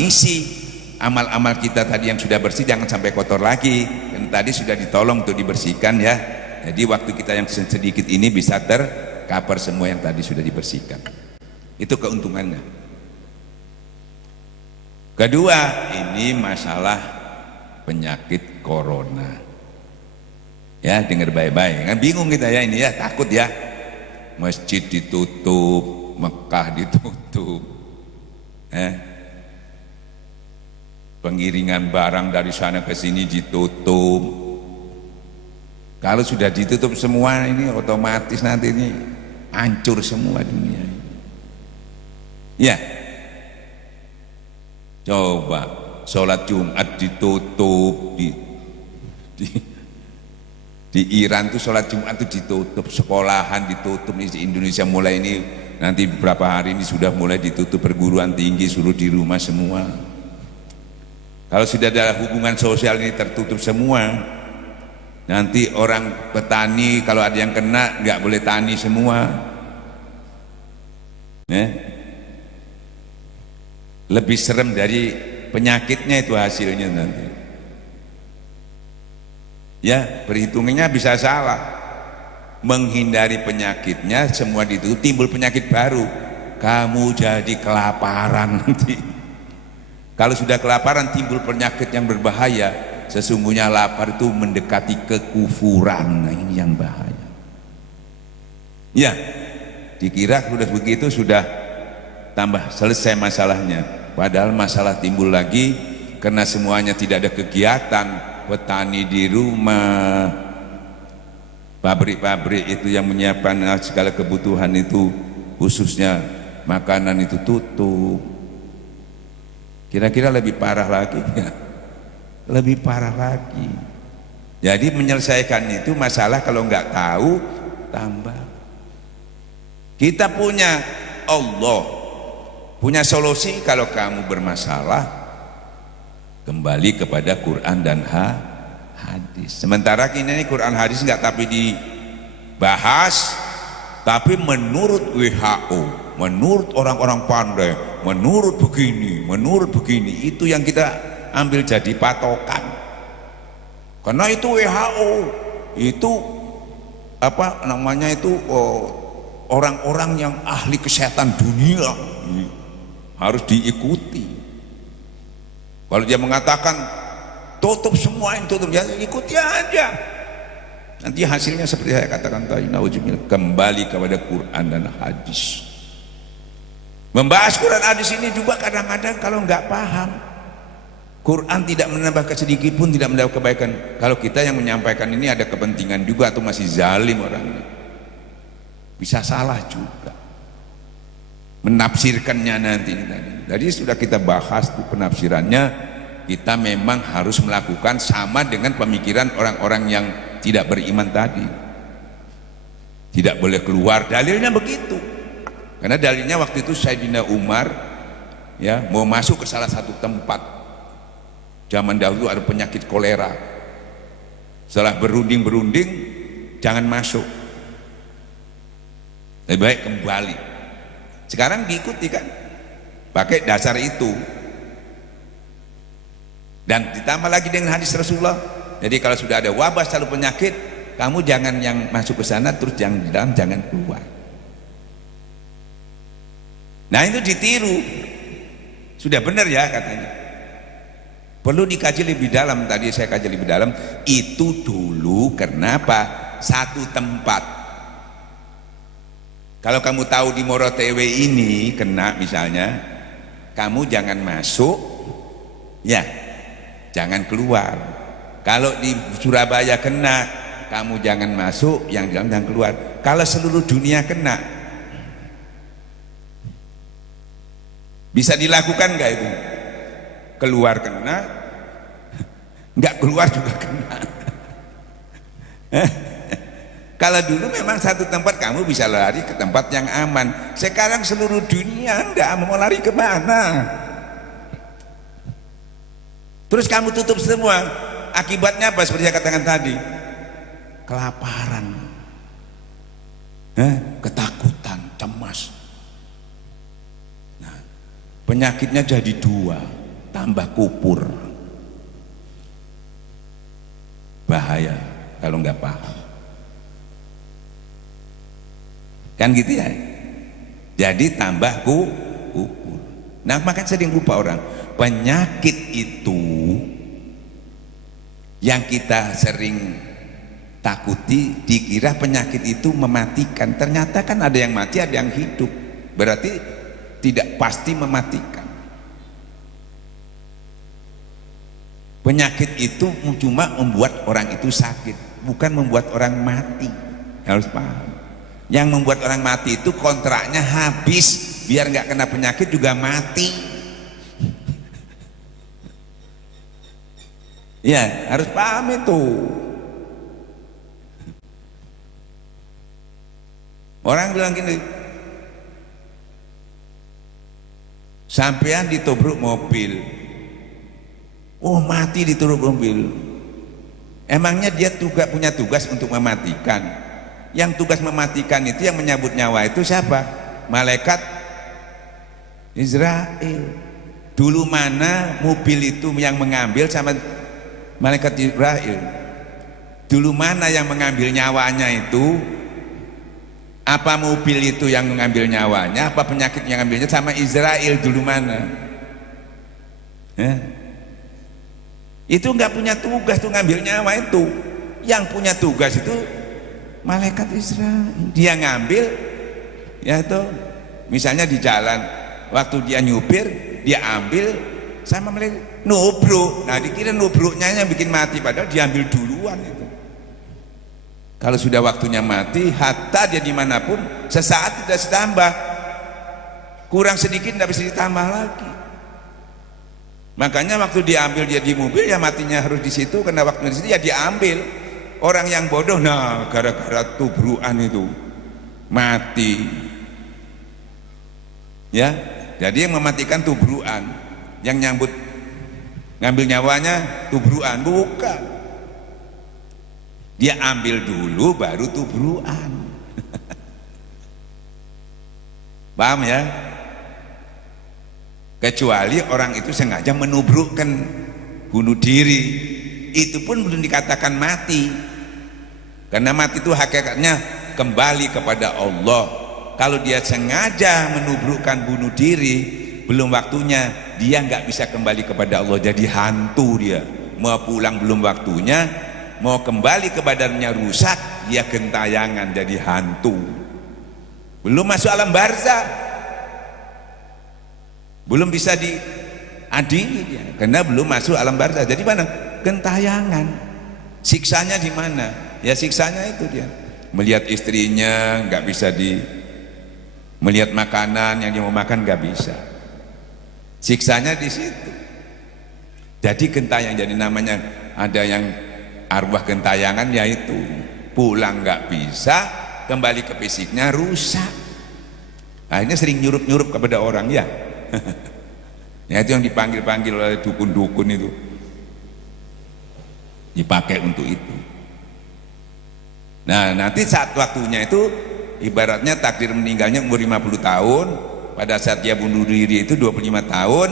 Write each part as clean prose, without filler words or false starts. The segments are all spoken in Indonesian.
ngisi amal-amal kita tadi yang sudah bersih jangan sampai kotor lagi. Dan tadi sudah ditolong untuk dibersihkan ya. Jadi waktu kita yang sedikit ini bisa tercover semua yang tadi sudah dibersihkan. Itu keuntungannya. Kedua, ini masalah penyakit corona. Ya, dengar baik-baik. Kan bingung kita ya ini ya, takut ya. Masjid ditutup, Mekah ditutup. Pengiringan barang dari sana ke sini ditutup. Kalau sudah ditutup semua ini otomatis nanti ini hancur semua dunia. Ya, coba sholat Jumat ditutup di Iran tuh sholat Jumat tuh ditutup, sekolahan ditutup. Di Indonesia mulai ini nanti beberapa hari ini sudah mulai ditutup, perguruan tinggi suruh di rumah semua. Kalau sudah ada hubungan sosial ini tertutup semua, nanti orang petani kalau ada yang kena nggak boleh tani semua. Lebih serem dari penyakitnya itu hasilnya nanti. Ya, perhitungannya bisa salah. Menghindari penyakitnya semua ditutup, timbul penyakit baru. Kamu jadi kelaparan nanti. Kalau sudah kelaparan timbul penyakit yang berbahaya. Sesungguhnya lapar itu mendekati kekufuran. Nah, ini yang bahaya. Ya, dikira sudah begitu sudah tambah selesai masalahnya. Padahal masalah timbul lagi karena semuanya tidak ada kegiatan. Petani di rumah, pabrik-pabrik itu yang menyiapkan segala kebutuhan itu, khususnya makanan itu tutup. Kira-kira lebih parah lagi ya? Lebih parah lagi. Jadi menyelesaikan itu masalah kalau nggak tahu tambah. Kita punya Allah, punya solusi. Kalau kamu bermasalah kembali kepada Quran dan hadis. Sementara ini Quran hadis nggak tapi dibahas, tapi menurut WHO, menurut orang-orang pandai, menurut begini, itu yang kita ambil jadi patokan. Karena itu WHO, itu apa namanya itu orang-orang yang ahli kesehatan dunia harus diikuti. Kalau dia mengatakan tutup semua yang tutup, ya ikuti aja. Nanti hasilnya seperti saya katakan tadi, naudzubillah, kembali kepada Quran dan hadis. Membahas Quran hadis ini juga kadang-kadang kalau nggak paham, Quran tidak menambah sedikit pun tidak menambah kebaikan. Kalau kita yang menyampaikan ini ada kepentingan juga atau masih zalim orang ini, bisa salah juga menafsirkannya nanti. Jadi sudah kita bahas tuh penafsirannya. Kita memang harus melakukan sama dengan pemikiran orang-orang yang tidak beriman tadi. Tidak boleh keluar, dalilnya begitu. Karena dalilnya waktu itu Sayyidina Umar ya mau masuk ke salah satu tempat. Zaman dahulu ada penyakit kolera. Setelah berunding jangan masuk. Lebih baik kembali. Sekarang diikuti kan? Pakai dasar itu. Dan ditambah lagi dengan hadis Rasulullah. Jadi kalau sudah ada wabah selalu penyakit, kamu jangan yang masuk ke sana terus yang di dalam jangan keluar. Nah itu ditiru. Sudah benar ya katanya. Perlu dikaji lebih dalam. Tadi saya kaji lebih dalam. Itu dulu kenapa satu tempat. Kalau kamu tahu di Morotewe ini kena misalnya, kamu jangan masuk, ya jangan keluar. Kalau di Surabaya kena, kamu jangan masuk, yang jangan keluar. Kalau seluruh dunia kena, bisa dilakukan nggak itu? Keluar kena, nggak keluar juga kena. Kalau dulu memang satu tempat kamu bisa lari ke tempat yang aman. Sekarang seluruh dunia nggak mau lari kemana. Terus kamu tutup semua. Akibatnya apa? Seperti saya katakan tadi, kelaparan, ketakutan, cemas. Nah, penyakitnya jadi dua. tambah kupur. Bahaya kalau nggak paham. Kan gitu ya. Jadi tambah kupur. Nah, makanya sering lupa orang. Penyakit itu yang kita sering takuti, dikira penyakit itu mematikan. Ternyata kan ada yang mati, ada yang hidup. Berarti tidak pasti mematikan. Penyakit itu cuma membuat orang itu sakit, bukan membuat orang mati. Harus paham. Yang membuat orang mati itu kontraknya habis, biar nggak kena penyakit juga mati. Ya, harus paham itu. Orang bilang gini, sampean ditobruk mobil, oh mati ditobruk mobil. Emangnya dia juga punya tugas untuk mematikan? Yang tugas mematikan itu, yang menyabut nyawa itu siapa? Malaikat Israel. Dulu mana mobil itu yang mengambil sama malaikat Israel? Dulu mana yang mengambil nyawanya itu? Apa mobil itu yang mengambil nyawanya? Apa penyakit yang ngambilnya? Sama Israel dulu mana? Itu nggak punya tugas tuh ngambil nyawa itu. Yang punya tugas itu malaikat Israel. Dia ngambil, ya tuh. Misalnya di jalan, waktu dia nyupir, dia ambil sama malaikat nubruk. Nah, dikira nubruknya yang bikin mati, padahal diambil duluan itu. Kalau sudah waktunya mati, hatta dia dimanapun, sesaat tidak ditambah, kurang sedikit tidak bisa ditambah lagi. Makanya waktu diambil dia di mobil, ya matinya harus di situ, karena waktu di situ ya diambil. Orang yang bodoh, nah gara-gara tubrukan itu mati. Ya, jadi yang mematikan tubrukan, yang nyambut ngambil nyawanya tubrukan, bukan. Dia ambil dulu baru tubrukan. Paham ya? Kecuali orang itu sengaja menubrukkan, bunuh diri, itu pun belum dikatakan mati. Karena mati itu hakikatnya kembali kepada Allah. Kalau dia sengaja menubrukkan bunuh diri, belum waktunya, dia nggak bisa kembali kepada Allah, jadi hantu dia. Mau pulang belum waktunya, mau kembali ke badannya rusak, dia gentayangan jadi hantu. Belum masuk alam barzah, belum bisa diadili dia, karena belum masuk alam barzah. Jadi mana? Gentayangan. Siksanya di mana? Ya siksanya itu dia melihat istrinya nggak bisa melihat makanan yang dia mau makan nggak bisa. Siksanya di situ. Jadi gentayang, jadi namanya ada yang arwah gentayangan, yaitu pulang nggak bisa, kembali ke fisiknya rusak. Akhirnya sering nyurup-nyurup kepada orang ya. Ya itu yang dipanggil-panggil oleh dukun-dukun itu, dipakai untuk itu. Nah nanti saat waktunya itu, ibaratnya takdir meninggalnya umur 50 tahun, pada saat dia bunuh diri itu 25 tahun,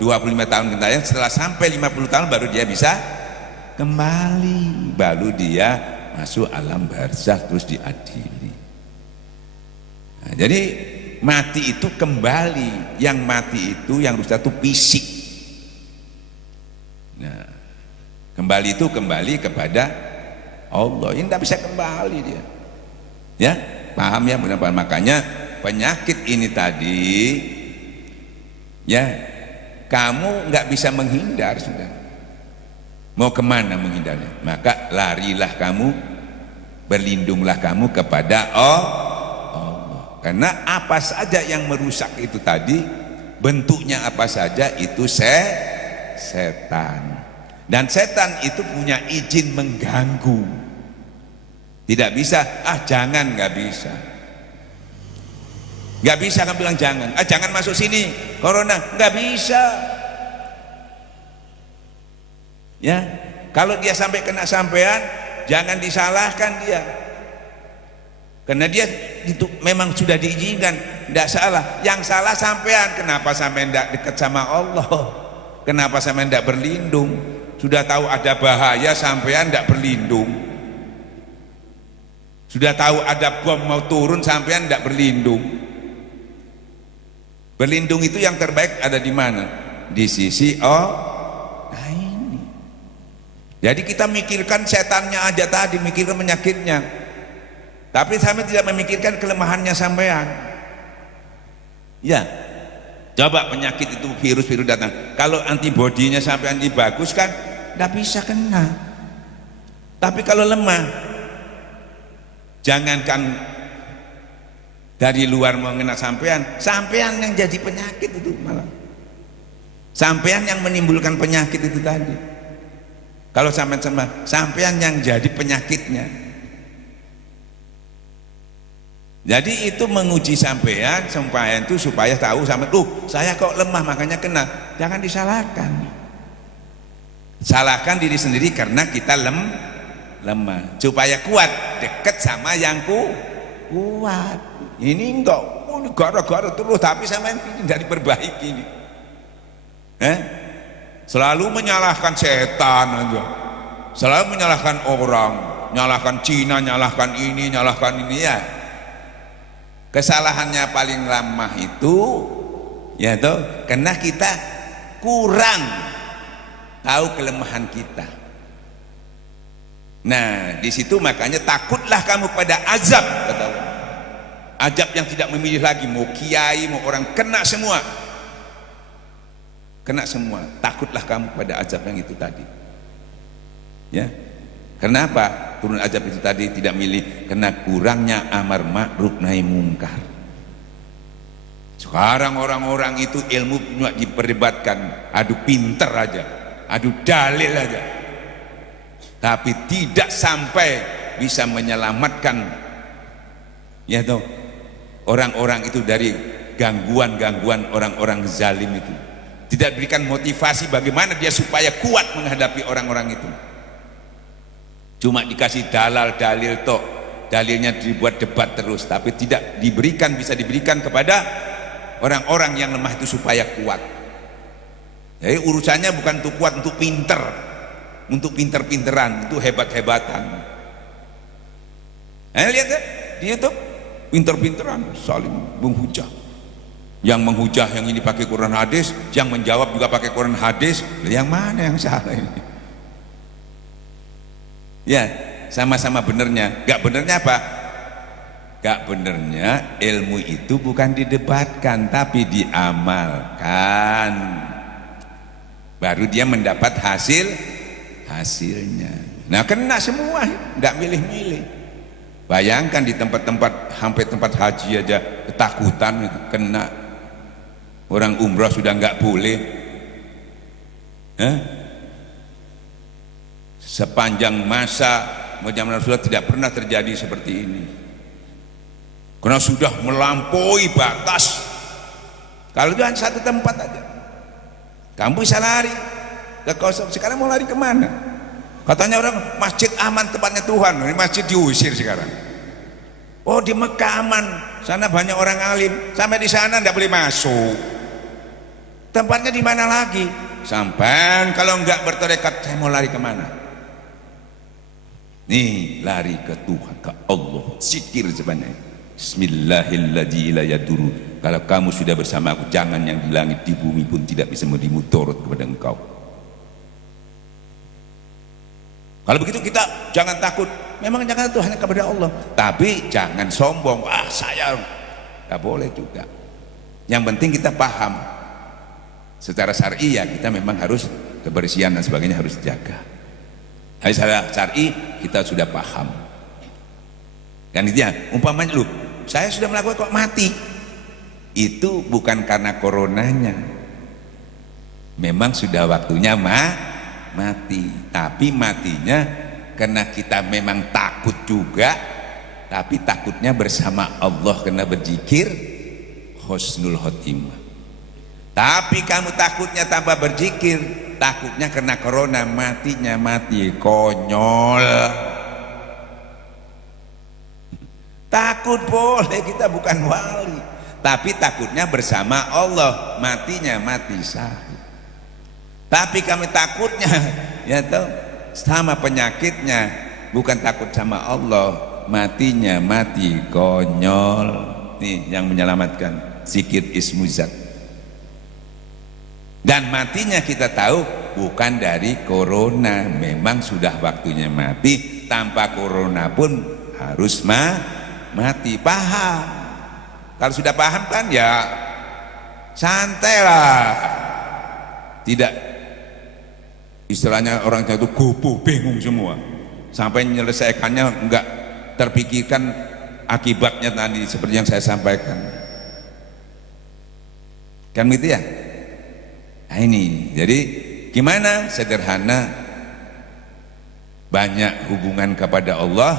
25 tahun gentayangan, setelah sampai 50 tahun baru dia bisa kembali, baru dia masuk alam barzakh terus diadili. Nah, jadi mati itu kembali, yang mati itu yang rusak itu fisik. Nah, kembali itu kembali kepada Allah, ini tidak bisa kembali dia. Ya, paham ya benar-benar. Makanya penyakit ini tadi, ya kamu nggak bisa menghindar sudah. Mau kemana menghindarnya? Maka larilah kamu, berlindunglah kamu kepada Allah. Karena apa saja yang merusak itu tadi, bentuknya apa saja itu setan. Dan setan itu punya izin mengganggu. Tidak bisa, jangan, nggak bisa. Nggak bisa kan bilang jangan, jangan masuk sini, corona, nggak bisa. Ya, kalau dia sampai kena sampean, jangan disalahkan dia. Karena dia itu memang sudah diizinkan, tidak salah. Yang salah sampean, kenapa sampean tidak dekat sama Allah? Kenapa sampean tidak berlindung? Sudah tahu ada bahaya sampean tidak berlindung. Sudah tahu ada bom mau turun sampean tidak berlindung. Berlindung itu yang terbaik ada di mana? Di sisi nah ini. Jadi kita mikirkan setannya aja tadi, mikirkan penyakitnya. Tapi sampai tidak memikirkan kelemahannya sampean. Ya. Coba penyakit itu virus-virus datang. Kalau antibodinya sampean bagus kan tidak bisa kena. Tapi kalau lemah, jangankan dari luar mau kena sampean yang jadi penyakit itu malah. Sampean yang menimbulkan penyakit itu tadi. Kalau sampean yang jadi penyakitnya. Jadi itu menguji sampean supaya tahu sampean, saya kok lemah makanya kena. Jangan disalahkan. Salahkan diri sendiri karena kita lemah. Supaya kuat, dekat sama yang kuat. Ini enggak, gara-gara terus tapi sampean tidak diperbaiki ini. Selalu menyalahkan setan aja. Selalu menyalahkan orang, nyalahkan Cina, nyalahkan ini ya. Kesalahannya paling lama itu ya toh karena kita kurang tahu kelemahan kita. Nah, di situ makanya takutlah kamu pada azab, kata Allah. Azab yang tidak memilih lagi, mau kiai, mau orang, kena semua. Kena semua. Takutlah kamu pada azab yang itu tadi. Ya. Kenapa? Turun azab itu tadi tidak milih karena kurangnya amar ma'ruf nahi mungkar. Sekarang orang-orang itu ilmu cuma diperdebatkan, adu pinter aja, adu dalil aja, tapi tidak sampai bisa menyelamatkan ya toh orang-orang itu dari gangguan-gangguan orang-orang zalim itu. Tidak berikan motivasi bagaimana dia supaya kuat menghadapi orang-orang itu. Cuma dikasih dalil tok, dalilnya dibuat debat terus, tapi tidak bisa diberikan kepada orang-orang yang lemah itu supaya kuat. Jadi urusannya bukan untuk kuat, untuk pinter, untuk pinter-pinteran, itu hebat-hebatan. Lihat ya di YouTube, pinter-pinteran saling menghujah. Yang menghujah yang ini pakai Quran hadis, yang menjawab juga pakai Quran hadis. Yang mana yang salah ini? Ya, sama-sama benernya. Gak benernya apa? Gak benernya ilmu itu bukan didebatkan tapi diamalkan. Baru dia mendapat hasilnya. Nah, kena semua, gak milih-milih. Bayangkan di tempat-tempat, hampir tempat haji aja ketakutan itu kena. Orang umrah sudah gak boleh. Sepanjang masa zaman Rasulullah tidak pernah terjadi seperti ini karena sudah melampaui batas. Kalau itu hanya satu tempat aja kamu bisa lari ke kosong. Sekarang mau lari kemana? Katanya orang masjid aman tempatnya Tuhan, ini masjid diusir sekarang. Oh, di Mekah aman, sana banyak orang alim, sampai di sana tidak boleh masuk. Tempatnya di mana lagi? Sampai kalau enggak bertarekat, saya mau lari kemana? Nih, lari ke Tuhan, ke Allah, zikir sebanyak. Bismillahirrahmanirrahim. Kalau kamu sudah bersama aku, jangan yang di langit di bumi pun tidak bisa memberi mudarat kepada engkau. Kalau begitu kita jangan takut. Memang jangan itu hanya kepada Allah, tapi jangan sombong. Saya nggak boleh juga. Yang penting kita paham secara syar'i ya, kita memang harus kebersihan dan sebagainya harus dijaga. Secara syar'i kita sudah paham. Kan itu ya, umpamanya saya sudah melakukan kok mati. Itu bukan karena coronanya. Memang sudah waktunya mati, tapi matinya karena kita memang takut juga, tapi takutnya bersama Allah karena berzikir husnul khotimah. Tapi kamu takutnya tanpa berzikir, takutnya karena corona, matinya mati konyol. Takut boleh, kita bukan wali, tapi takutnya bersama Allah, matinya mati syahid. Tapi kami takutnya ya toh sama penyakitnya, bukan takut sama Allah, matinya mati konyol. Nih yang menyelamatkan zikir ismuzat. Dan matinya kita tahu bukan dari corona, memang sudah waktunya mati, tanpa corona pun harus mati. Paham? Kalau sudah paham kan ya santai lah, tidak istilahnya orang itu gopo, bingung semua sampai menyelesaikannya enggak terpikirkan akibatnya tadi seperti yang saya sampaikan kan gitu ya. Nah ini jadi gimana sederhana, banyak hubungan kepada Allah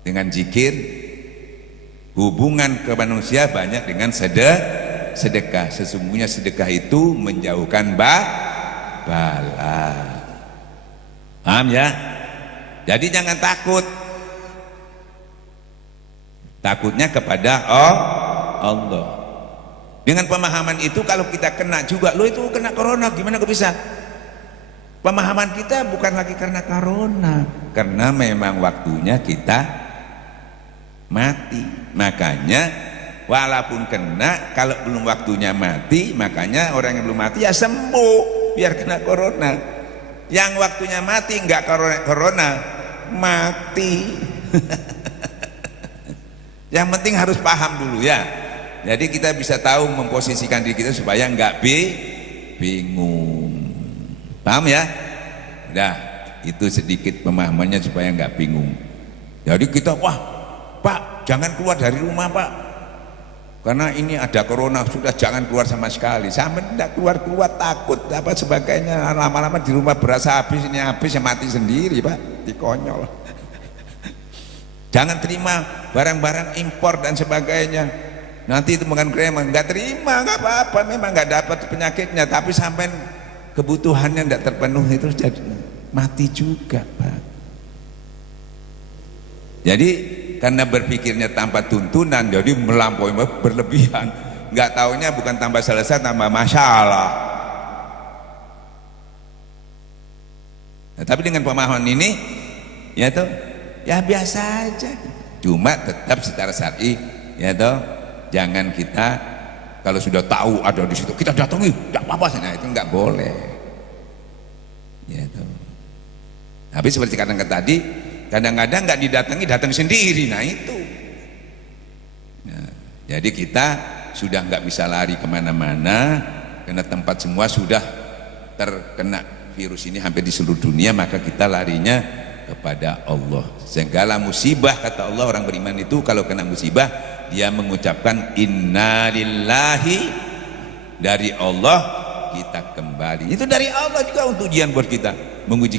dengan zikir, hubungan ke manusia banyak dengan sedekah. Sesungguhnya sedekah itu menjauhkan bala. Paham ya? Jadi jangan takut, takutnya kepada Allah. Dengan pemahaman itu kalau kita kena juga, lo itu kena corona gimana kok bisa? Pemahaman kita bukan lagi karena corona, karena memang waktunya kita mati. Makanya walaupun kena, kalau belum waktunya mati, makanya orang yang belum mati ya sembuh biar kena corona. Yang waktunya mati enggak corona mati. Yang penting harus paham dulu ya. Jadi kita bisa tahu memposisikan diri kita supaya enggak bingung. Paham ya? Udah, itu sedikit pemahamannya supaya enggak bingung. Jadi kita wah Pak jangan keluar dari rumah Pak, karena ini ada corona, sudah jangan keluar sama sekali. Sampai tidak keluar takut apa sebagainya, lama-lama di rumah berasa habis, ini habis ya mati sendiri Pak, dikonyol. Jangan terima barang-barang impor dan sebagainya, nanti itu bukan kremen, nggak terima, nggak apa-apa, memang nggak dapat penyakitnya, tapi sampai kebutuhannya tidak terpenuhi itu jadi mati juga Pak. Jadi karena berpikirnya tanpa tuntunan, jadi melampaui berlebihan, nggak taunya bukan tambah selesai tambah masalah. Nah, tapi dengan pemahaman ini ya toh ya biasa aja, cuma tetap secara syar'i ya toh jangan kita kalau sudah tahu ada di situ kita datangi tidak apa-apa, nah itu nggak boleh ya toh. Tapi seperti kata-kata tadi, kadang-kadang nggak didatangi, datang sendiri. Nah itu jadi kita sudah nggak bisa lari kemana-mana karena tempat semua sudah terkena virus ini hampir di seluruh dunia, maka kita larinya kepada Allah. Segala musibah kata Allah, orang beriman itu kalau kena musibah dia mengucapkan innalillahi, dari Allah kita kembali. Itu dari Allah juga untuk ujian buat kita, menguji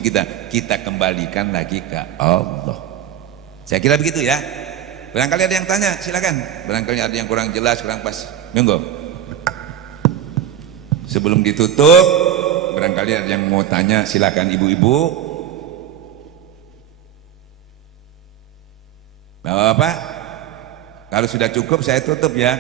kita kembalikan lagi ke Allah. Saya kira begitu ya. Barangkali ada yang tanya, silakan. Barangkali ada yang kurang jelas, kurang pas, monggo. Sebelum ditutup, barangkali ada yang mau tanya, silakan ibu-ibu. Bapak-bapak, kalau sudah cukup saya tutup ya.